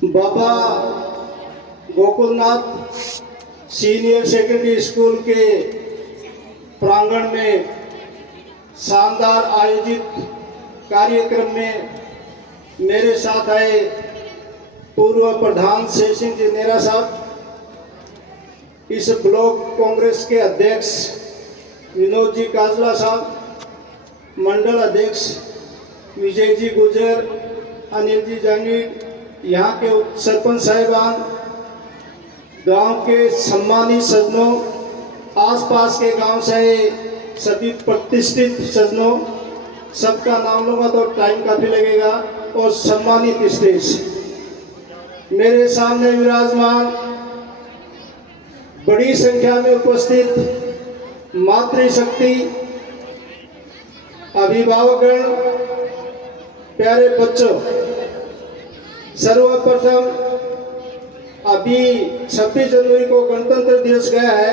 बाबा Gokulnath senior secondary school के प्रांगण में शानदार आयोजित कार्यक्रम में मेरे साथ आए पूर्व प्रधान शेषिंग जी नेहरा साहब, इस ब्लॉक कांग्रेस के अध्यक्ष विनोद जी काजला साहब, मंडल अध्यक्ष विजय जी गुजर, अनिल जी जांगीर, यहाँ के सरपंच साहिबान, गांव के सम्मानित सज्जनों, आसपास के गांव से सभी प्रतिष्ठित सज्जनों, सबका नाम लूँगा तो टाइम काफ़ी लगेगा। और सम्मानित स्टेज मेरे सामने विराजमान, बड़ी संख्या में उपस्थित मातृशक्ति, अभिभावकगण, प्यारे बच्चों, सर्वप्रथम अभी 26 जनवरी को गणतंत्र दिवस गया है,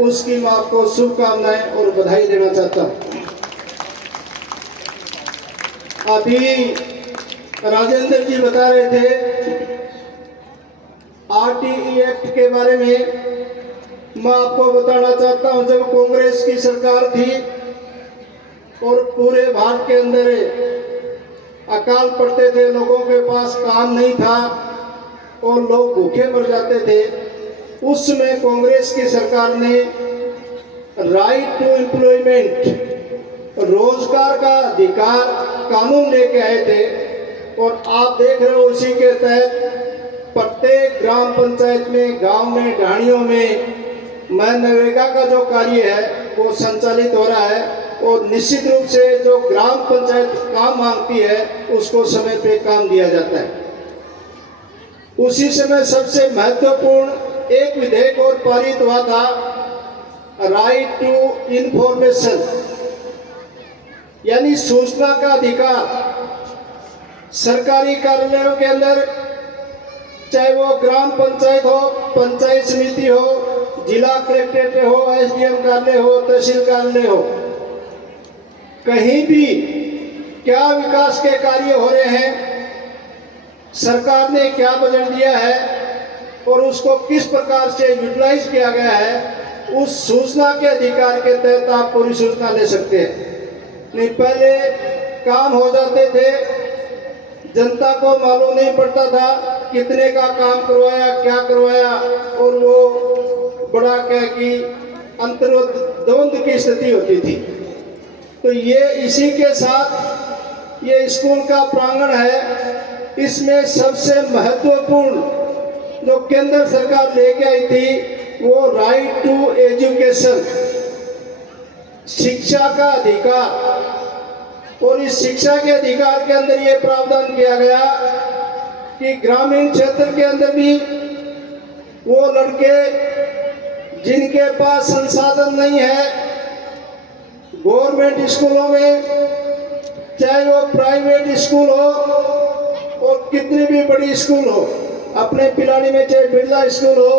उसकी मैं आपको शुभकामनाएं और बधाई देना चाहता हूं। अभी राजेंद्र जी बता रहे थे आरटीई एक्ट के बारे में। मैं आपको बताना चाहता हूं, जब कांग्रेस की सरकार थी और पूरे भारत के अंदर अकाल पड़ते थे, लोगों के पास काम नहीं था और लोग भूखे मर जाते थे, उस समय कांग्रेस की सरकार ने राइट टू एम्प्लॉयमेंट, रोजगार का अधिकार कानून लेके आए थे। और आप देख रहे हो, उसी के तहत प्रत्येक ग्राम पंचायत में, गांव में, ढाणियों में मनरेगा का जो कार्य है वो संचालित हो रहा है। और निश्चित रूप से जो ग्राम पंचायत काम मांगती है उसको समय पे काम दिया जाता है। उसी समय सबसे महत्वपूर्ण एक विधेयक और पारित हुआ था, राइट टू इंफॉर्मेशन, यानी सूचना का अधिकार। सरकारी कार्यालयों के अंदर, चाहे वो ग्राम पंचायत हो, पंचायत समिति हो, जिला कलेक्ट्रेट हो, एसडीएम कार्यालय हो, तहसील कार्यालय हो, कहीं भी क्या विकास के कार्य हो रहे हैं, सरकार ने क्या बजट दिया है और उसको किस प्रकार से यूटिलाइज किया गया है, उस सूचना के अधिकार के तहत आप पूरी सूचना ले सकते हैं। नहीं, पहले काम हो जाते थे, जनता को मालूम नहीं पड़ता था कितने का काम करवाया, क्या करवाया, और वो बड़ा क्या कि अंतर्द्वंद की स्थिति होती थी। तो ये इसी के साथ ये स्कूल का प्रांगण है, इसमें सबसे महत्वपूर्ण जो केंद्र सरकार लेके आई थी वो राइट टू एजुकेशन, शिक्षा का अधिकार। और इस शिक्षा के अधिकार के अंदर ये प्रावधान किया गया कि ग्रामीण क्षेत्र के अंदर भी वो लड़के जिनके पास संसाधन नहीं है, गवर्नमेंट स्कूलों में, चाहे वो प्राइवेट स्कूल हो और कितनी भी बड़ी स्कूल हो, अपने पिलानी में चाहे बिरला स्कूल हो,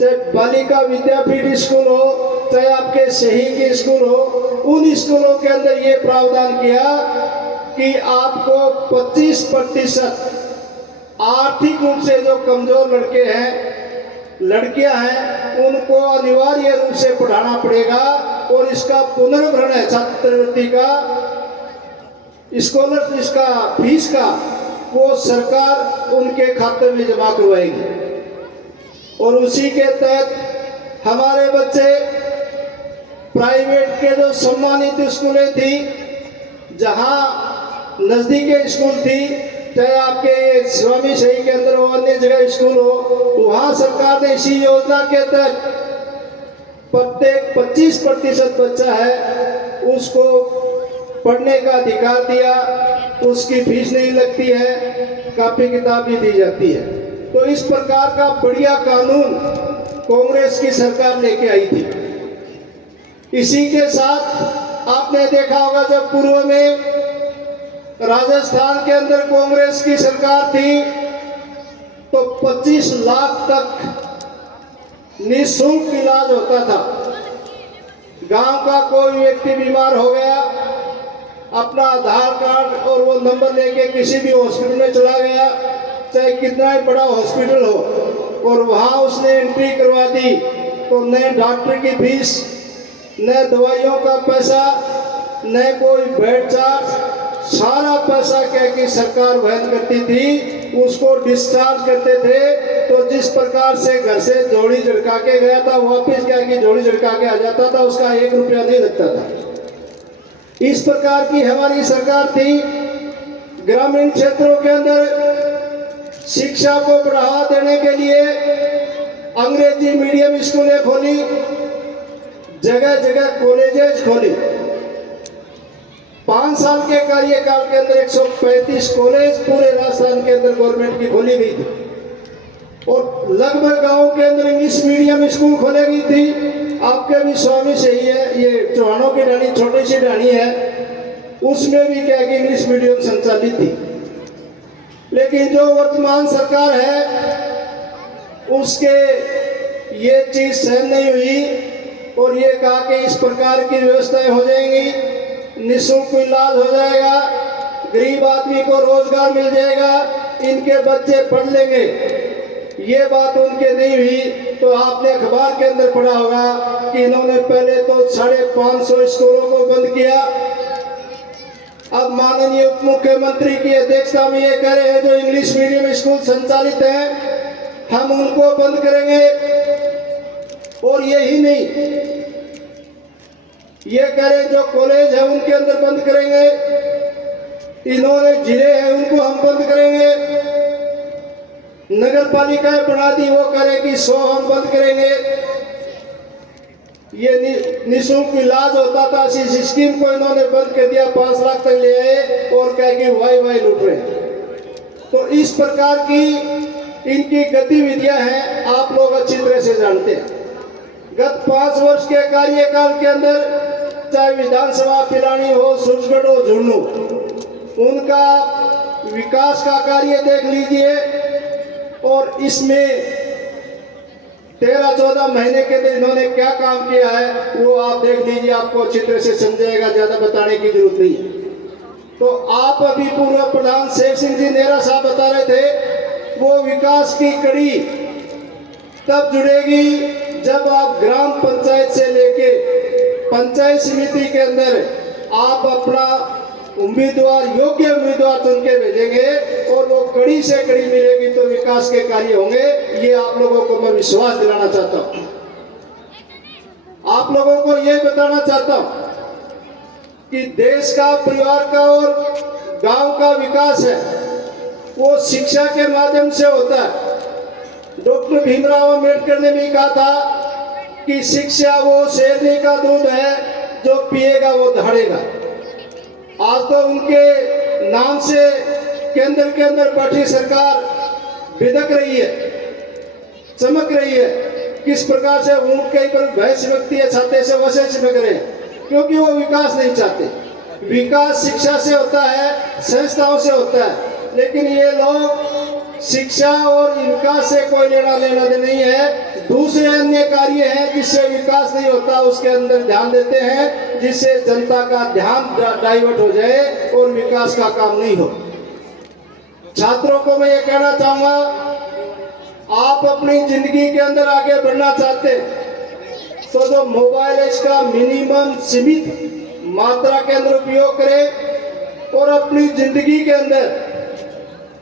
चाहे बालिका विद्यापीठ स्कूल हो, चाहे आपके शहीद स्कूल हो, उन स्कूलों के अंदर ये प्रावधान किया कि आपको 25% आर्थिक रूप से जो कमजोर लड़के हैं, लड़कियां हैं, उनको अनिवार्य रूप से पढ़ाना पड़ेगा। और इसका पुनर्भरण है, छात्रवृत्ति का, स्कॉलर, इसका फीस का, वो सरकार उनके खाते में जमा करवाएगी। और उसी के तहत हमारे बच्चे प्राइवेट के जो सम्मानित स्कूलें थी, जहाँ नज़दीकी स्कूल थी, चाहे आपके स्वामी शही के अंदर हो, अन्य जगह स्कूल हो, वहाँ सरकार ने इसी योजना के तहत प्रत्येक 25% बच्चा है उसको पढ़ने का अधिकार दिया, उसकी फीस नहीं लगती है, कापी किताब भी दी जाती है। तो इस प्रकार का बढ़िया कानून कांग्रेस की सरकार लेके आई थी। इसी के साथ आपने देखा होगा, जब पूर्व में राजस्थान के अंदर कांग्रेस की सरकार थी तो 25 लाख तक निःशुल्क इलाज होता था। गांव का कोई व्यक्ति बीमार हो गया, अपना आधार कार्ड और वो नंबर लेके किसी भी हॉस्पिटल में चला गया, चाहे कितना ही बड़ा हॉस्पिटल हो, और वहाँ उसने एंट्री करवा दी तो न डॉक्टर की फीस, न दवाइयों का पैसा, न कोई बेड चार्ज, सारा पैसा क्या कि सरकार वहन करती थी। उसको डिस्चार्ज करते थे तो जिस प्रकार से घर से जोड़ी झड़का के गया था वापस क्या कि जोड़ी झड़का के आ जाता था, उसका 1 रुपया नहीं लगता था। इस प्रकार की हमारी सरकार थी। ग्रामीण क्षेत्रों के अंदर शिक्षा को बढ़ावा देने के लिए अंग्रेजी मीडियम स्कूलें खोली, जगह जगह कॉलेजेस खोली। 5 साल के कार्यकाल के अंदर 135 कॉलेज पूरे राजस्थान के अंदर गवर्नमेंट की खोली गई थी, और लगभग गांव के अंदर इंग्लिश मीडियम स्कूल खोली गई थी। आपके भी स्वामी से ही है, ये चौहानों की ढाणी छोटी सी ढाणी है, उसमें भी क्या कि इंग्लिश मीडियम संचालित थी। लेकिन जो वर्तमान सरकार है उसके ये चीज सहन नहीं हुई, और ये कहा कि इस प्रकार की व्यवस्थाएं हो जाएंगी, निःशुल्क इलाज हो जाएगा, गरीब आदमी को रोजगार मिल जाएगा, इनके बच्चे पढ़ लेंगे। ये बात उनके नहीं हुई। तो आपने अखबार के अंदर पढ़ा होगा कि इन्होंने पहले तो 550 स्कूलों को बंद किया। अब माननीय उप मुख्यमंत्री की अध्यक्षता में ये कह रहे हैं जो इंग्लिश मीडियम स्कूल संचालित हैं हम उनको बंद करेंगे। और यही नहीं, ये कह रहे जो कॉलेज है उनके अंदर बंद करेंगे, इन्होंने जिले हैं उनको हम बंद करेंगे, नगर पालिकाएं बना दी, वो कह रहे कि 100 हम बंद करेंगे। ये निःशुल्क इलाज होता था, इस स्कीम को इन्होंने बंद कर दिया, 5 लाख तक ले आए और कह के वाई लूट रहे हैं। तो इस प्रकार की इनकी गतिविधियां हैं, आप लोग अच्छी तरह से जानते हैं। गत 5 वर्ष के कार्यकाल के अंदर चाहे विधानसभा पिलानी हो, सूरजगढ़ हो, झुन्नू, उनका विकास का कार्य देख लीजिए। और इसमें 13-14 महीने के अंदर इन्होंने क्या काम किया है वो आप देख लीजिए, आपको अच्छी तरह से समझाएगा, ज्यादा बताने की जरूरत नहीं है। तो आप अभी पूर्व प्रधान शेख सिंह जी नेहरा साहब बता रहे थे, वो विकास की कड़ी तब जुड़ेगी जब आप ग्राम पंचायत से लेके पंचायत समिति के अंदर आप अपना उम्मीदवार, योग्य उम्मीदवार चुन के भेजेंगे और वो कड़ी से कड़ी मिलेगी तो विकास के कार्य होंगे। ये आप लोगों को मैं विश्वास दिलाना चाहता हूं। आप लोगों को ये बताना चाहता हूं कि देश का, परिवार का और गांव का विकास है वो शिक्षा के माध्यम से होता है। डॉक्टर भीमराव अंबेडकर ने भी कहा था कि शिक्षा वो शेरनी का दूध है, जो पिएगा वो दहाड़ेगा। आज तो उनके नाम से केंद्र के अंदर बैठी सरकार बिदक रही है, चमक रही है। किस प्रकार से ऊंट के ऊपर भैंस चिमकती है, छाते से वैसे चिमक रहे हैं, क्योंकि वो विकास नहीं चाहते। विकास शिक्षा से होता है, संस्थाओं से होता है, लेकिन ये लोग शिक्षा और विकास से कोई लेना नहीं है। दूसरे अन्य कार्य हैं जिससे विकास नहीं होता, उसके अंदर ध्यान देते हैं, जिससे जनता का ध्यान डाइवर्ट हो जाए और विकास का काम नहीं हो। छात्रों को मैं ये कहना चाहूंगा, आप अपनी जिंदगी के अंदर आगे बढ़ना चाहते तो जो मोबाइल है इसका मिनिमम सीमित मात्रा के अंदर उपयोग करें और अपनी जिंदगी के अंदर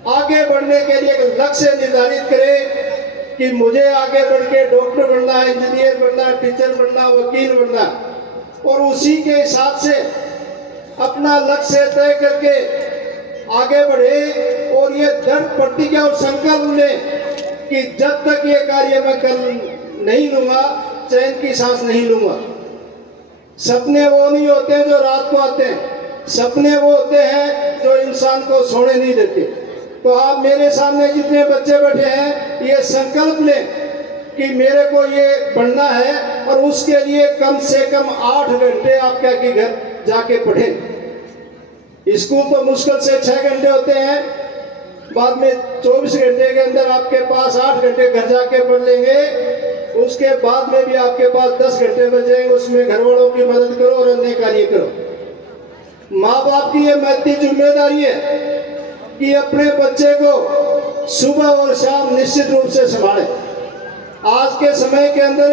आगे बढ़ने के लिए एक लक्ष्य निर्धारित करें कि मुझे आगे बढ़ के डॉक्टर बनना है, इंजीनियर बनना है, टीचर बनना, वकील बनना, और उसी के हिसाब से अपना लक्ष्य तय करके आगे बढ़े और ये दृढ़ प्रतिज्ञा और संकल्प लें कि जब तक ये कार्य मैं कर नहीं लूंगा, चैन की सांस नहीं लूंगा। सपने वो नहीं होते जो रात को आते हैं, सपने वो होते हैं जो इंसान को सोने नहीं देते। तो आप मेरे सामने जितने बच्चे बैठे हैं ये संकल्प लें कि मेरे को ये बनना है, और उसके लिए कम से कम 8 घंटे आप क्या कि घर जाके पढ़ें। स्कूल तो मुश्किल से 6 घंटे होते हैं, बाद में 24 घंटे के अंदर आपके पास 8 घंटे घर जाके पढ़ लेंगे। उसके बाद में भी आपके पास 10 घंटे बच जाएंगे, उसमें घर वालों की मदद करो और अन्य कार्य करो। माँ बाप की ये महती जिम्मेदारी है कि अपने बच्चे को सुबह और शाम निश्चित रूप से संभालें। आज के समय के अंदर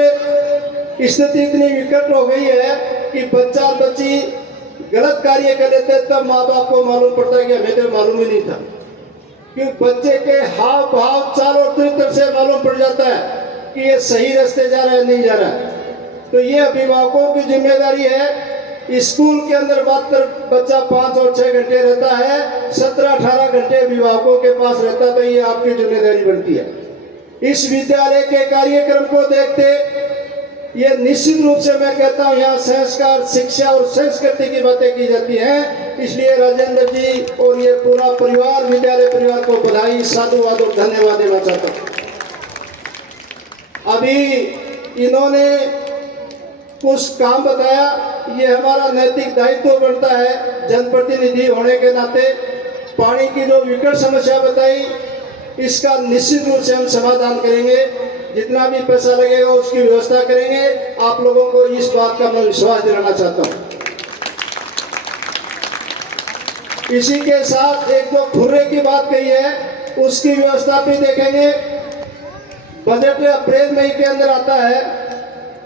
स्थिति इतनी विकट हो गई है कि बच्चा और बच्ची गलत कार्य कर लेते हैं, तब माँ बाप को मालूम पड़ता है कि हमें तो मालूम ही नहीं था। क्योंकि बच्चे के हाव भाव चाल और चरित्र से मालूम पड़ जाता है कि ये सही रास्ते जा रहा है नहीं जा रहा है। तो ये अभिभावकों की जिम्मेदारी है। स्कूल के अंदर बच्चा 5 और 6 घंटे रहता है, 17-18 घंटे अभिभावकों के पास रहता है, तो ये आपकी जिम्मेदारी बनती है। इस विद्यालय के कार्यक्रम को देखते ये निश्चित रूप से मैं कहता हूँ यहाँ संस्कार, शिक्षा और संस्कृति की बातें की जाती हैं। इसलिए राजेंद्र जी और ये पूरा परिवार, विद्यालय परिवार को बधाई, साधुवाद और धन्यवाद देना चाहता हूँ। अभी इन्होंने कुछ काम बताया, ये हमारा नैतिक दायित्व बनता है जनप्रतिनिधि होने के नाते। पानी की जो विकट समस्या बताई, इसका निश्चित रूप से हम समाधान करेंगे। जितना भी पैसा लगेगा उसकी व्यवस्था करेंगे। आप लोगों को इस बात का मैं विश्वास दिलाना चाहता हूँ। इसी के साथ एक जो खुर्रे की बात कही है, उसकी व्यवस्था भी देखेंगे। बजट अप्रैल मई के अंदर आता है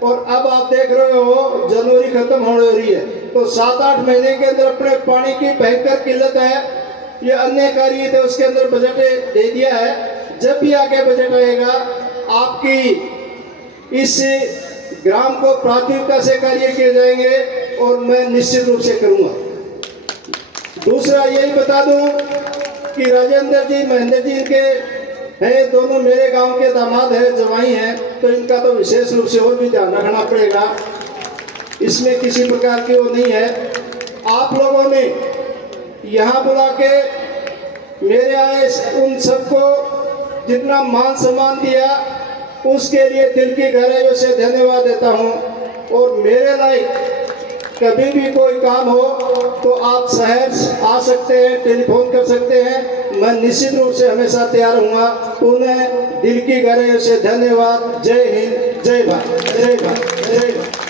और अब आप देख रहे हो जनवरी खत्म होने रही है, तो 7-8 महीने के अंदर अपने पानी की भयंकर किल्लत है। ये अन्य कार्य थे उसके अंदर बजट दे दिया है। जब भी आगे बजट आएगा, आपकी इस ग्राम को प्राथमिकता से कार्य किए जाएंगे और मैं निश्चित रूप से करूंगा। दूसरा यही बता दूं कि राजेंद्र जी, महेंद्र जी इनके हैं, दोनों मेरे गांव के दामाद हैं, जवाई हैं, तो इनका तो विशेष रूप से और भी ध्यान रखना पड़ेगा। इसमें किसी प्रकार की वो नहीं है। आप लोगों ने यहाँ बुला के मेरे आए उन सबको जितना मान सम्मान दिया, उसके लिए दिल की गहराइयों से धन्यवाद देता हूँ। और मेरे लायक कभी भी कोई काम हो तो आप शहर आ सकते हैं, टेलीफोन कर सकते हैं, मैं निश्चित रूप से हमेशा तैयार हूँगा। उन्हें दिल की गहराइयों से धन्यवाद। जय हिंद, जय भारत, जय भारत, जय भारत।